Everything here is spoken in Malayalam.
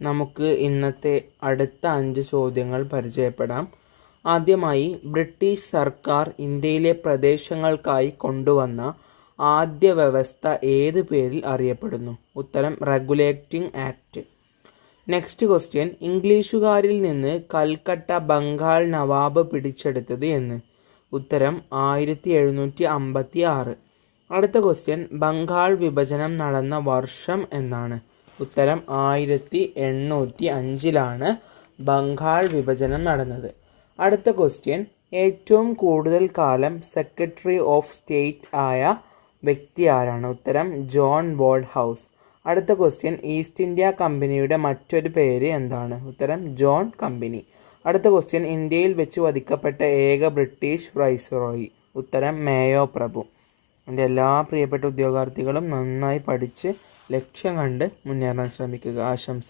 നമുക്ക് ഇന്നത്തെ അടുത്ത 5 ചോദ്യങ്ങൾ പരിചയപ്പെടാം. ആദ്യമായി, ബ്രിട്ടീഷ് സർക്കാർ ഇന്ത്യയിലെ പ്രദേശങ്ങൾക്കായി കൊണ്ടുവന്ന ആദ്യ വ്യവസ്ഥ ഏത് പേരിൽ അറിയപ്പെടുന്നു? ഉത്തരം റെഗുലേറ്റിംഗ് ആക്ട്. നെക്സ്റ്റ് ക്വസ്റ്റ്യൻ, ഇംഗ്ലീഷുകാരിൽ നിന്ന് കൽക്കട്ട ബംഗാൾ നവാബ് പിടിച്ചെടുത്തത് എന്ന്? ഉത്തരം 1756. അടുത്ത ക്വസ്റ്റ്യൻ, ബംഗാൾ വിഭജനം നടന്ന വർഷം എന്നാണ്? ഉത്തരം 1805 ബംഗാൾ വിഭജനം നടന്നത്. അടുത്ത ക്വസ്റ്റ്യൻ, ഏറ്റവും കൂടുതൽ കാലം സെക്രട്ടറി ഓഫ് സ്റ്റേറ്റ് ആയ വ്യക്തി ആരാണ്? ഉത്തരം ജോൺ വോൾഡ് ഹൗസ്. അടുത്ത ക്വസ്റ്റ്യൻ, ഈസ്റ്റ് ഇന്ത്യ കമ്പനിയുടെ മറ്റൊരു പേര് എന്താണ്? ഉത്തരം ജോൺ കമ്പനി. അടുത്ത ക്വസ്റ്റ്യൻ, ഇന്ത്യയിൽ വെച്ച് വധിക്കപ്പെട്ട ഏക ബ്രിട്ടീഷ് വൈസ്രോയി? ഉത്തരം മേയോ പ്രഭു. എൻ്റെ എല്ലാ പ്രിയപ്പെട്ട ഉദ്യോഗാർത്ഥികളും നന്നായി പഠിച്ച് ലക്ഷ്യം കണ്ട് മുന്നേറാൻ ശ്രമിക്കുക. ആശംസ.